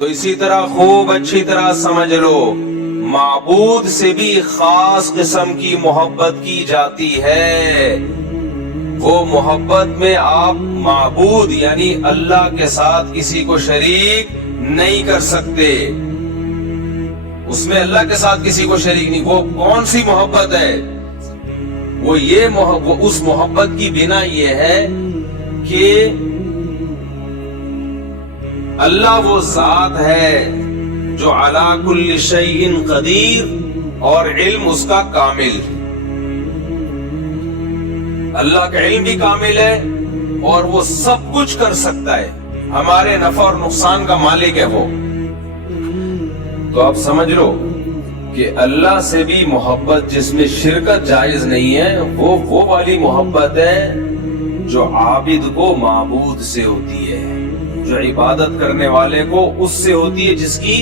تو اسی طرح خوب اچھی طرح سمجھ لو، معبود سے بھی خاص قسم کی محبت کی جاتی ہے۔ وہ محبت میں آپ معبود یعنی اللہ کے ساتھ کسی کو شریک نہیں کر سکتے، اس میں اللہ کے ساتھ کسی کو شریک نہیں۔ وہ کون سی محبت ہے؟ وہ اس محبت کی بنا یہ ہے کہ اللہ وہ ذات ہے جو علی کل شیء قدیر اور علم اس کا کامل، اللہ کا علم بھی کامل ہے اور وہ سب کچھ کر سکتا ہے، ہمارے نفع اور نقصان کا مالک ہے وہ۔ تو آپ سمجھ لو کہ اللہ سے بھی محبت جس میں شرکت جائز نہیں ہے، وہ والی محبت ہے جو عابد کو معبود سے ہوتی ہے، جو عبادت کرنے والے کو اس سے ہوتی ہے جس کی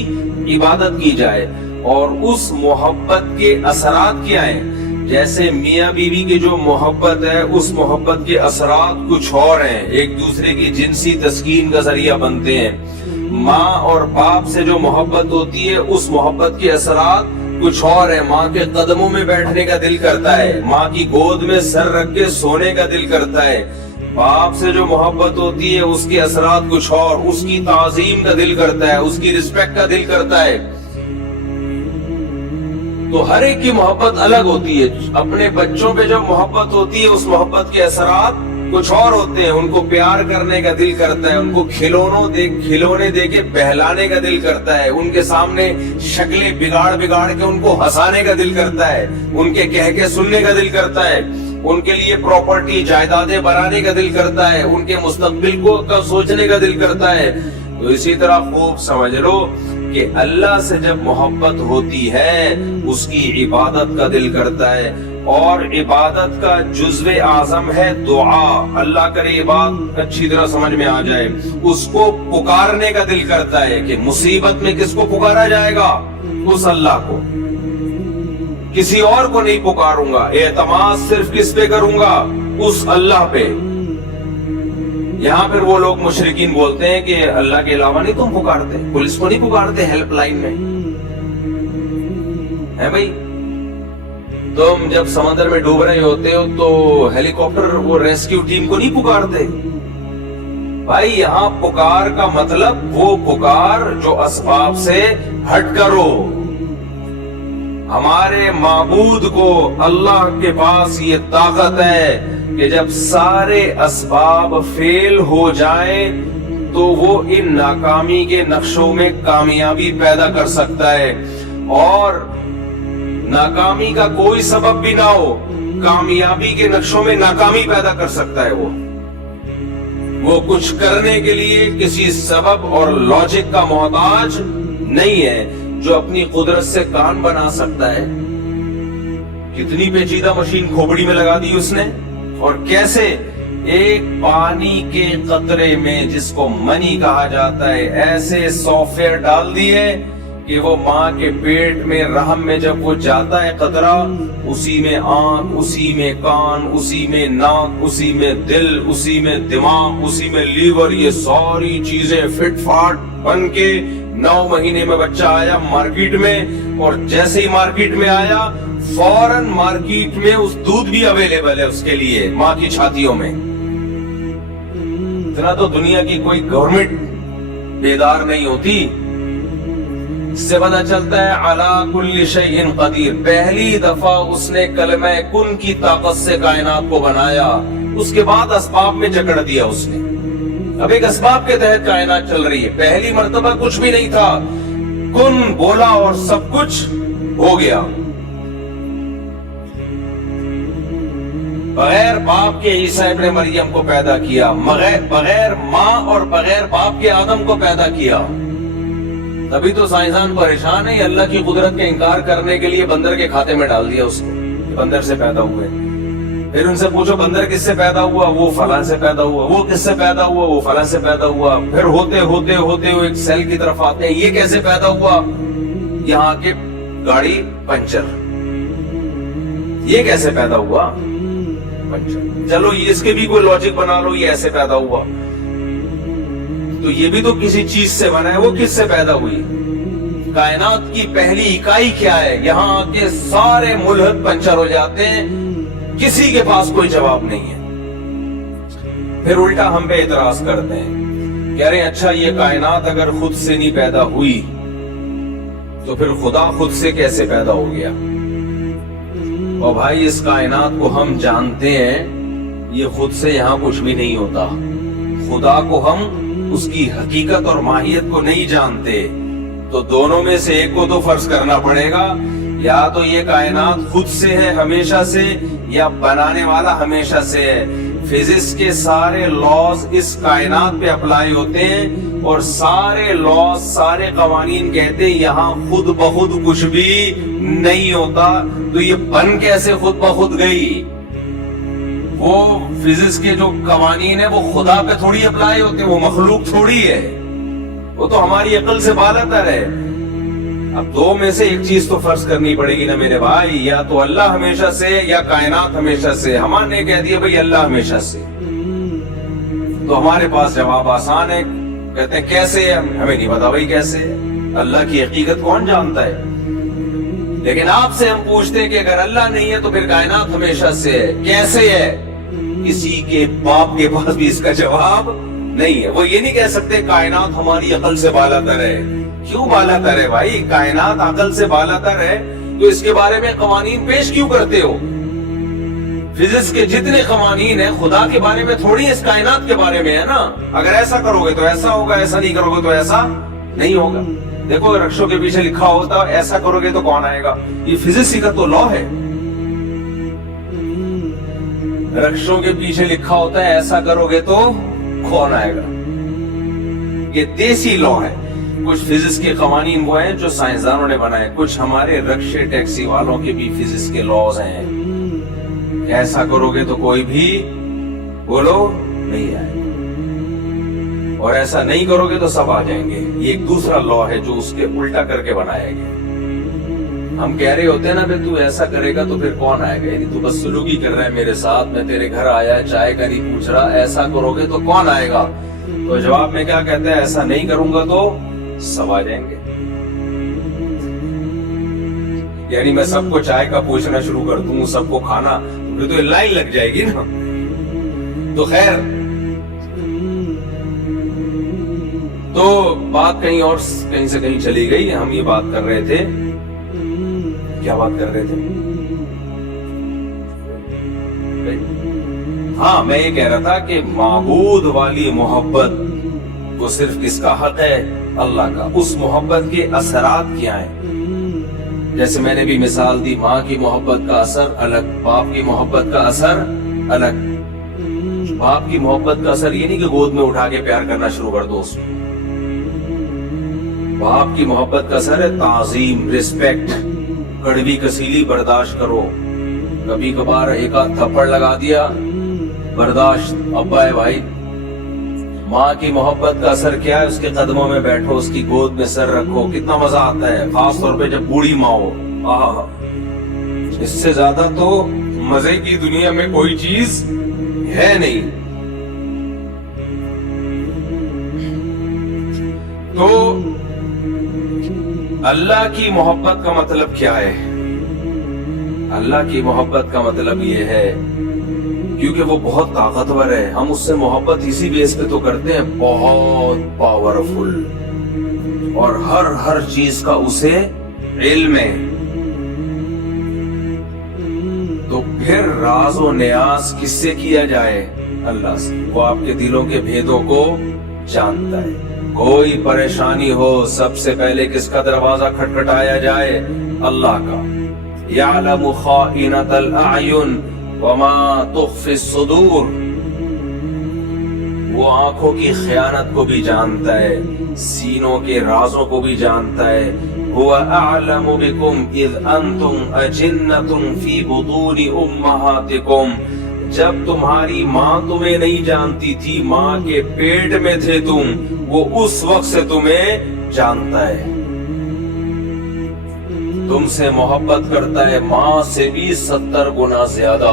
عبادت کی جائے۔ اور اس محبت کے اثرات کیا ہیں؟ جیسے میاں بیوی کی جو محبت ہے، اس محبت کے اثرات کچھ اور ہیں، ایک دوسرے کی جنسی تسکین کا ذریعہ بنتے ہیں۔ ماں اور باپ سے جو محبت ہوتی ہے، اس محبت کے اثرات کچھ اور ہیں، ماں کے قدموں میں بیٹھنے کا دل کرتا ہے، ماں کی گود میں سر رکھ کے سونے کا دل کرتا ہے۔ باپ سے جو محبت ہوتی ہے اس کے اثرات کچھ اور، اس کی تعظیم کا دل کرتا ہے، اس کی رسپیکٹ کا دل کرتا ہے۔ تو ہر ایک کی محبت الگ ہوتی ہے۔ اپنے بچوں پہ جب محبت ہوتی ہے، اس محبت کے اثرات کچھ اور ہوتے ہیں، ان کو پیار کرنے کا دل کرتا ہے، ان کو کھلونے دے کے بہلانے کا دل کرتا ہے، ان کے سامنے شکلیں بگاڑ کے ان کو ہنسانے کا دل کرتا ہے، ان کے کہہ کے سننے کا دل کرتا ہے، ان کے لیے پراپرٹی جائیدادیں بنانے کا دل کرتا ہے، ان کے مستقبل کو سوچنے کا دل کرتا ہے۔ تو اسی طرح خوب سمجھ لو کہ اللہ سے جب محبت ہوتی ہے، اس کی عبادت کا دل کرتا ہے، اور عبادت کا جزو اعظم ہے دعا۔ اللہ کرے یہ بات اچھی طرح سمجھ میں آ جائے، اس کو پکارنے کا دل کرتا ہے کہ مصیبت میں کس کو پکارا جائے گا؟ اس اللہ کو، کسی اور کو نہیں پکاروں گا، اعتماد صرف کس پہ کروں گا؟ اس اللہ پہ۔ یہاں پھر وہ لوگ مشرکین بولتے ہیں کہ اللہ کے علاوہ نہیں تم پکارتے، پولیس کو نہیں پکارتے ہیلپ لائن میں؟ ہے بھائی، تم جب سمندر میں ڈوب رہے ہوتے ہو تو ہیلی کاپٹر وہ ریسکیو ٹیم کو نہیں پکارتے؟ بھائی یہاں پکار کا مطلب وہ پکار جو اسباب سے ہٹ کرو۔ ہمارے معبود کو اللہ کے پاس یہ طاقت ہے کہ جب سارے اسباب فیل ہو جائیں تو وہ ان ناکامی کے نقشوں میں کامیابی پیدا کر سکتا ہے، اور ناکامی کا کوئی سبب بھی نہ ہو، کامیابی کے نقشوں میں ناکامی پیدا کر سکتا ہے۔ وہ کچھ کرنے کے لیے کسی سبب اور لاجک کا محتاج نہیں ہے۔ جو اپنی قدرت سے کان بنا سکتا ہے، کتنی پیچیدہ مشین کھوپڑی میں لگا دی اس نے، اور کیسے ایک پانی کے قطرے میں جس کو منی کہا جاتا ہے ایسے سافٹ ویئر ڈال دیے کہ وہ ماں کے پیٹ میں رحم میں جب وہ جاتا ہے قطرہ، اسی میں آنکھ، اسی میں کان، اسی میں ناک، اسی میں دل، اسی میں دماغ، اسی میں لیور، یہ ساری چیزیں فٹ فاٹ بن کے 9 مہینے میں بچہ آیا مارکیٹ میں، اور جیسے ہی مارکیٹ میں آیا فوراً مارکیٹ میں اس دودھ بھی اویلیبل ہے اس کے لیے ماں کی چھاتیوں میں۔ اتنا تو دنیا کی کوئی گورنمنٹ بیدار نہیں ہوتی۔ اس سے پتہ چلتا ہے علی کل شیء قدیر۔ پہلی دفعہ اس نے کلمہ کن کی طاقت سے کائنات کو بنایا، اس کے بعد اسباب میں جکڑ دیا اس نے۔ اب ایک اسباب کے تحت کائنات چل رہی ہے، پہلی مرتبہ کچھ بھی نہیں تھا، کن بولا اور سب کچھ ہو گیا۔ بغیر باپ کے عیسیٰ ابن مریم کو پیدا کیا، بغیر ماں اور بغیر باپ کے آدم کو پیدا کیا۔ تبھی تو سائنسدان پریشان ہے، اللہ کی قدرت کا انکار کرنے کے لیے بندر کے کھاتے میں ڈال دیا اس کو، بندر سے پیدا ہوئے۔ پھر ان سے پوچھو بندر کس سے پیدا ہوا؟ وہ فلاں سے پیدا ہوا۔ وہ کس سے پیدا ہوا؟ وہ فلاں سے پیدا ہوا۔ پھر ہوتے ہوتے ہوتے ایک سیل کی طرف آتے ہیں، یہ کیسے پیدا ہوا؟ یہاں کے گاڑی پنچر، یہ کیسے پیدا ہوا؟ پنچر۔ چلو اس کے بھی کوئی لاجک بنا لو، یہ ایسے پیدا ہوا۔ تو یہ بھی تو کسی چیز سے بنا ہے, وہ کس سے پیدا ہوئی؟ کائنات کی پہلی اکائی کیا ہے؟ یہاں کے سارے ملحد پنچر ہو جاتے ہیں, کسی کے پاس کوئی جواب نہیں ہے. پھر الٹا ہم پہ اعتراض کرتے ہیں, کہہ رہے ہیں اچھا یہ کائنات اگر خود سے نہیں پیدا ہوئی تو پھر خدا خود سے کیسے پیدا ہو گیا؟ اور بھائی اس کائنات کو ہم جانتے ہیں, یہ خود سے یہاں کچھ بھی نہیں ہوتا. خدا کو ہم اس کی حقیقت اور ماہیت کو نہیں جانتے, تو دونوں میں سے ایک کو تو فرض کرنا پڑے گا, یا تو یہ کائنات خود سے ہے ہمیشہ سے, یا بنانے والا ہمیشہ سے ہے. فزکس کے سارے لاز اس کائنات پہ اپلائی ہوتے ہیں, اور سارے لاز, سارے قوانین کہتے ہیں یہاں خود بخود کچھ بھی نہیں ہوتا. تو یہ بن کیسے خود بخود گئی؟ وہ فزکس کے جو قوانین ہیں وہ خدا پہ تھوڑی اپلائی ہوتے ہیں, وہ مخلوق تھوڑی ہے, وہ تو ہماری عقل سے بالاتر ہے. اب دو میں سے ایک چیز تو فرض کرنی پڑے گی نا میرے بھائی, یا تو اللہ ہمیشہ سے یا کائنات ہمیشہ سے. ہمارے کہہ دیا بھئی اللہ ہمیشہ سے, تو ہمارے پاس جواب آسان ہے, کہتے ہیں کیسے ہے؟ ہمیں نہیں پتا بھئی کیسے ہے, اللہ کی حقیقت کون جانتا ہے. لیکن آپ سے ہم پوچھتے ہیں کہ اگر اللہ نہیں ہے تو پھر کائنات ہمیشہ سے ہے, کیسے ہے؟ کسی کے باپ کے پاس بھی اس کا جواب نہیں ہے. وہ یہ نہیں کہہ سکتے کائنات ہماری عقل سے بالاتر ہے. کیوں بالاتر ہے بھائی؟ کائنات عقل سے بالاتر ہے تو اس کے بارے میں قوانین پیش کیوں کرتے ہو؟ فزکس کے جتنے قوانین ہیں خدا کے بارے میں تھوڑی اس کائنات کے بارے میں ہے نا. اگر ایسا کرو گے تو ایسا ہوگا, ایسا نہیں کرو گے تو ایسا نہیں ہوگا. دیکھو رکشوں کے پیچھے لکھا ہوتا ایسا کرو گے تو کون آئے گا, یہ فزکس کا تو لا ہے. رکشوں کے پیچھے لکھا ہوتا ہے ایسا کرو گے تو کون آئے گا, یہ دیسی لا ہے. کچھ فزکس کے قوانین وہ ہیں جو سائنسدانوں نے بنائے, کچھ ہمارے رکشے ٹیکسی والوں کے بھی فزکس کے لاز ہیں. ایسا کرو گے تو کوئی بھی بولو نہیں آئے گا, اور ایسا نہیں کرو گے تو سب آ جائیں گے. یہ ایک دوسرا لا ہے جو اس کے الٹا کر کے بنایا گیا. ہم کہہ رہے ہوتے ہیں نا تو ایسا کرے گا تو پھر کون آئے گا, یعنی تو بس سلوکی کر رہا ہے میرے ساتھ, میں تیرے گھر آیا چائے کا نہیں پوچھ رہا, ایسا کرو گے تو کون آئے گا. تو جواب میں کیا کہتے ہیں, ایسا نہیں کروں گا تو سب آ جائیں گے. یعنی میں سب کو چائے کا پوچھنا شروع کر دوں, سب کو کھانا, تو لائن لگ جائے گی نا. تو خیر, تو بات کہیں اور کہیں سے کہیں چلی گئی. ہم یہ بات کر رہے تھے, کیا بات کر رہے تھے؟ ہاں میں یہ کہہ رہا تھا کہ معبود والی محبت وہ صرف کس کا حق ہے؟ اللہ کا. اس محبت کے اثرات کیا ہیں؟ جیسے میں نے بھی مثال دی, ماں کی محبت کا اثر الگ, باپ کی محبت کا اثر الگ. باپ کی محبت کا اثر یہ نہیں کہ گود میں اٹھا کے پیار کرنا شروع کر دو. باپ کی محبت کا اثر ہے تعظیم, ریسپیکٹ, کڑوی کسیلی برداشت کرو. کبھی کبھار ایک آدھ تھپڑ لگا دیا, برداشت, ابا ہے بھائی. ماں کی محبت کا اثر کیا ہے؟ اس کے قدموں میں بیٹھو, اس کی گود میں سر رکھو, کتنا مزہ آتا ہے, خاص طور پہ جب بوڑھی ماں ہو. اس سے زیادہ تو مزے کی دنیا میں کوئی چیز ہے نہیں. تو اللہ کی محبت کا مطلب کیا ہے؟ اللہ کی محبت کا مطلب یہ ہے, کیونکہ وہ بہت طاقتور ہے, ہم اس سے محبت اسی بیس پہ تو کرتے ہیں, بہت پاورفل, اور ہر چیز کا اسے علم ہے. تو پھر راز و نیاز کس سے کیا جائے؟ اللہ سے. وہ آپ کے دلوں کے بھیدوں کو جانتا ہے. کوئی پریشانی ہو سب سے پہلے کس کا دروازہ کھٹکھٹایا جائے؟ اللہ کا. یعلم خائنۃ الاعین وما تخفی الصدور. وہ آنکھوں کی خیانت کو بھی جانتا ہے, سینوں کے رازوں کو بھی جانتا ہے. هو اعلم بكم اذ انتم اجنۃ فی بطون امہاتکم. جب تمہاری ماں تمہیں نہیں جانتی تھی, ماں کے پیٹ میں تھے تم, وہ اس وقت سے تمہیں جانتا ہے. تم سے محبت کرتا ہے ماں سے بھی 70 گنا زیادہ.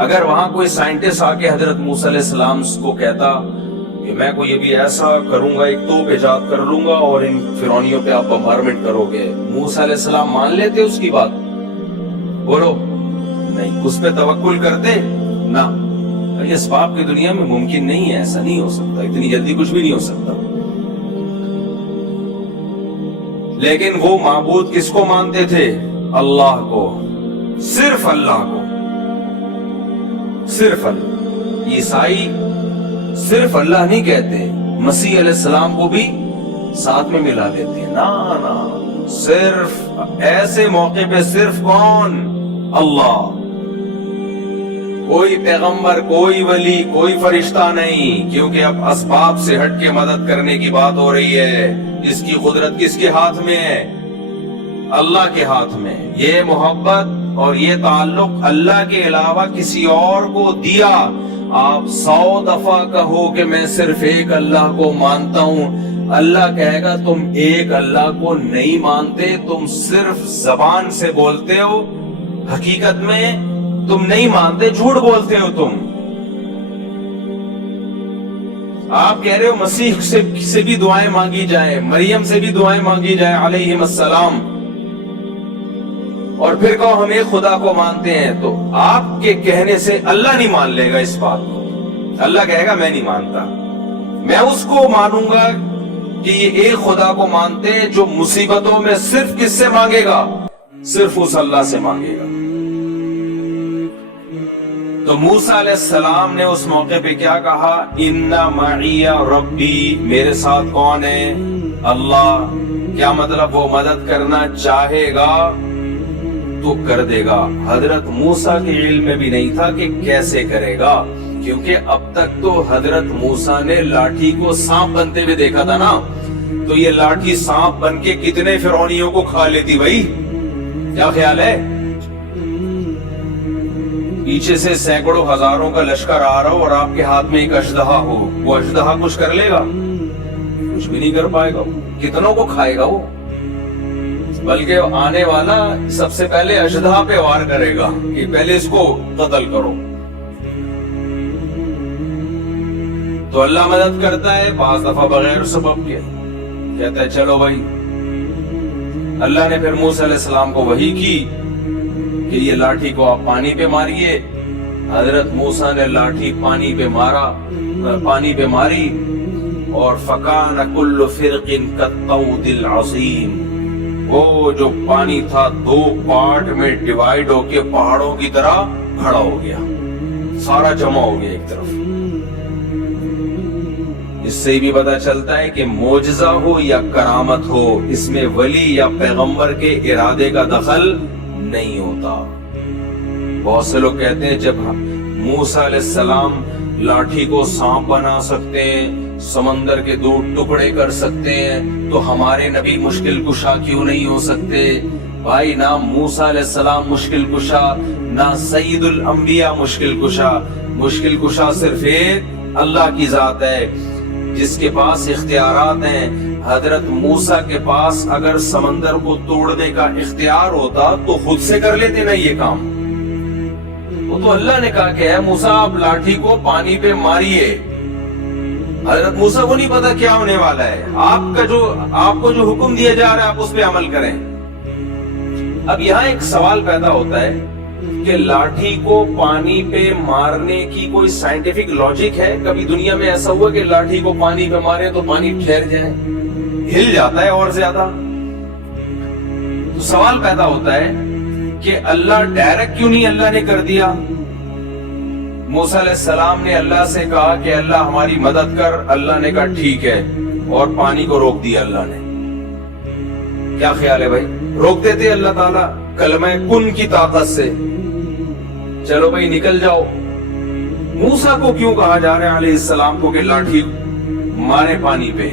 اگر وہاں کوئی سائنٹسٹ آ کے حضرت موسیٰ علیہ السلام کو کہتا کہ میں کوئی ابھی ایسا کروں گا، ایک توپ ایجاد کر لوں گا اور ان فرعونیوں پہ آپ بمبارمنٹ کرو گے، موسیٰ علیہ السلام مان لیتے اس کی بات؟ بولو نہیں، اس پہ توکل کرتے نہ۔ یہ اسباب کی دنیا میں ممکن نہیں ہے، ایسا نہیں ہو سکتا، اتنی جلدی کچھ بھی نہیں ہو سکتا۔ لیکن وہ معبود کس کو مانتے تھے؟ اللہ کو، صرف اللہ کو، صرف اللہ۔ عیسائی صرف اللہ نہیں کہتے، مسیح علیہ السلام کو بھی ساتھ میں ملا لیتے ہیں، نا صرف ایسے موقع پہ صرف کون؟ اللہ۔ کوئی پیغمبر، کوئی ولی، کوئی فرشتہ نہیں، کیونکہ اب اسباب سے ہٹ کے مدد کرنے کی بات ہو رہی ہے۔ اس کی قدرت کس کے ہاتھ میں ہے؟ اللہ کے ہاتھ میں۔ یہ محبت اور یہ تعلق اللہ کے علاوہ کسی اور کو دیا، آپ 100 دفعہ کہو کہ میں صرف ایک اللہ کو مانتا ہوں، اللہ کہے گا تم ایک اللہ کو نہیں مانتے، تم صرف زبان سے بولتے ہو، حقیقت میں تم نہیں مانتے، جھوٹ بولتے ہو تم۔ آپ کہہ رہے ہو مسیح سے بھی دعائیں مانگی جائیں، مریم سے بھی دعائیں مانگی جائیں علیہم السلام، اور پھر کہو ہم ایک خدا کو مانتے ہیں، تو آپ کے کہنے سے اللہ نہیں مان لے گا اس بات کو۔ اللہ کہے گا میں نہیں مانتا، میں اس کو مانوں گا کہ یہ ایک خدا کو مانتے ہیں جو مصیبتوں میں صرف کس سے مانگے گا؟ صرف اس اللہ سے مانگے گا۔ تو موسیٰ علیہ السلام نے اس موقع پہ کیا کہا؟ ان معی ربی، میرے ساتھ کون ہے؟ اللہ۔ کیا مطلب؟ وہ مدد کرنا چاہے گا تو کر دے گا۔ حضرت موسیٰ کے علم میں بھی نہیں تھا کہ کیسے کرے گا، کیونکہ اب تک تو حضرت موسیٰ نے لاٹھی کو سانپ بنتے ہوئے دیکھا تھا نا، تو یہ لاٹھی سانپ بن کے کتنے فرعونیوں کو کھا لیتی بھائی؟ کیا خیال ہے؟ پیچھے سے سینکڑوں ہزاروں کا لشکر آ رہا ہو اور آپ کے ہاتھ میں ایک اژدہا ہو، وہ اژدہا کچھ کر لے گا؟ کچھ بھی نہیں کر پائے گا۔ کتنوں کو کھائے گا وہ؟ بلکہ آنے والا سب سے پہلے اژدہا پہ وار کرے گا کہ پہلے اس کو قتل کرو۔ تو اللہ مدد کرتا ہے بعض دفعہ بغیر سبب کے، کہتا ہے چلو بھائی۔ اللہ نے پھر موسیٰ علیہ السلام کو وحی کی کہ یہ لاٹھی کو آپ پانی پہ ماریے۔ حضرت موسیٰ نے لاٹھی پانی پہ ماری اور فَكَانَ كُلُّ فِرْقٍ كَالطَّوْدِ الْعَظِيمِ، وہ جو پانی تھا 2 پارٹ میں ڈیوائیڈ ہو کے پہاڑوں کی طرح کھڑا ہو گیا، سارا جمع ہو گیا ایک طرف۔ اس سے بھی پتہ چلتا ہے کہ معجزہ ہو یا کرامت ہو، اس میں ولی یا پیغمبر کے ارادے کا دخل نہیں ہوتا۔ بہت سے لوگ کہتے ہیں جب موسیٰ علیہ السلام لاٹھی کو سانپ بنا سکتے ہیں، سمندر کے 2 ٹکڑے کر سکتے ہیں، تو ہمارے نبی مشکل کشا کیوں نہیں ہو سکتے؟ بھائی نہ موسیٰ علیہ السلام مشکل کشا، نہ سید الانبیاء مشکل کشا۔ مشکل کشا صرف ایک اللہ کی ذات ہے جس کے پاس اختیارات ہیں۔ حضرت موسیٰ کے پاس اگر سمندر کو توڑنے کا اختیار ہوتا تو خود سے کر لیتے نا یہ کام۔ وہ تو اللہ نے کہا کہ اے موسیٰ آپ لاٹھی کو پانی پہ ماریے۔ حضرت موسیٰ کو نہیں پتا کیا ہونے والا ہے، آپ کو جو حکم دیا جا رہا ہے آپ اس پہ عمل کریں۔ اب یہاں ایک سوال پیدا ہوتا ہے کہ لاٹھی کو پانی پہ مارنے کی کوئی سائنٹیفک لاجک ہے؟ کبھی دنیا میں ایسا ہوا کہ لاٹھی کو پانی پہ مارے تو پانی ٹھہر جائے؟ ہل جاتا ہے اور زیادہ۔ تو سوال پیدا ہوتا ہے کہ اللہ ڈائریکٹ کیوں نہیں اللہ نے کر دیا؟ موسیٰ علیہ السلام نے اللہ سے کہا کہ اللہ ہماری مدد کر، اللہ نے کہا ٹھیک ہے، اور پانی کو روک دیا اللہ نے۔ کیا خیال ہے بھائی؟ روک دیتے اللہ تعالیٰ کلمہ کن کی طاقت سے، چلو بھائی نکل جاؤ۔ موسیٰ کو کیوں کہا جا رہا ہے علیہ السلام کو کہ لاٹھی مارے پانی پہ؟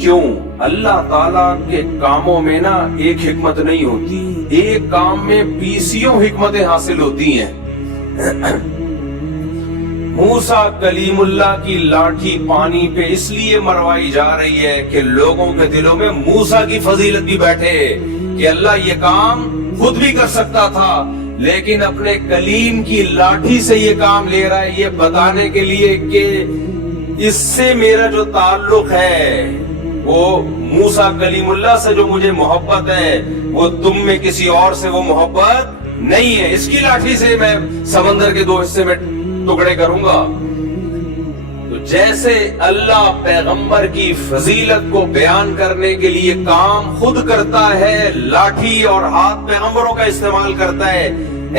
کیوں؟ اللہ تعالیٰ کے کاموں میں نا ایک حکمت نہیں ہوتی، ایک کام میں 20 حکمتیں حاصل ہوتی ہیں۔ موسیٰ کلیم اللہ کی لاٹھی پانی پہ اس لیے مروائی جا رہی ہے کہ لوگوں کے دلوں میں موسیٰ کی فضیلت بھی بیٹھے کہ اللہ یہ کام خود بھی کر سکتا تھا، لیکن اپنے کلیم کی لاٹھی سے یہ کام لے رہا ہے، یہ بتانے کے لیے کہ اس سے میرا جو تعلق ہے، وہ موسیٰ کلیم اللہ سے جو مجھے محبت ہے، وہ تم میں کسی اور سے وہ محبت نہیں ہے۔ اس کی لاٹھی سے میں سمندر کے 2 حصے میں ٹکڑے کروں گا۔ تو جیسے اللہ پیغمبر کی فضیلت کو بیان کرنے کے لیے کام خود کرتا ہے، لاٹھی اور ہاتھ پیغمبروں کا استعمال کرتا ہے،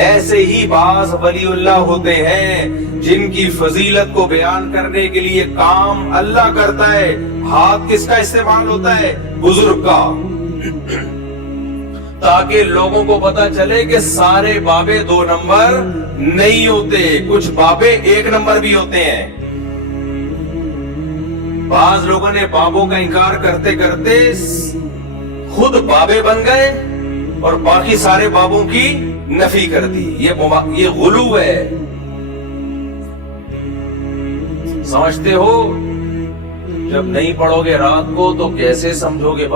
ایسے ہی بعض ولی اللہ ہوتے ہیں جن کی فضیلت کو بیان کرنے کے لیے کام اللہ کرتا ہے، ہاتھ کس کا استعمال ہوتا ہے؟ بزرگ کا، تاکہ لوگوں کو پتا چلے کہ سارے بابے 2 نمبر نہیں ہوتے، کچھ بابے 1 نمبر بھی ہوتے ہیں۔ بعض لوگوں نے بابوں کا انکار کرتے کرتے خود بابے بن گئے اور باقی سارے بابوں کی نفی کر دی۔ یہ غلو ہے۔ سمجھتے ہو؟ جب نہیں پڑھو گے رات کو تو کیسے سمجھو گے؟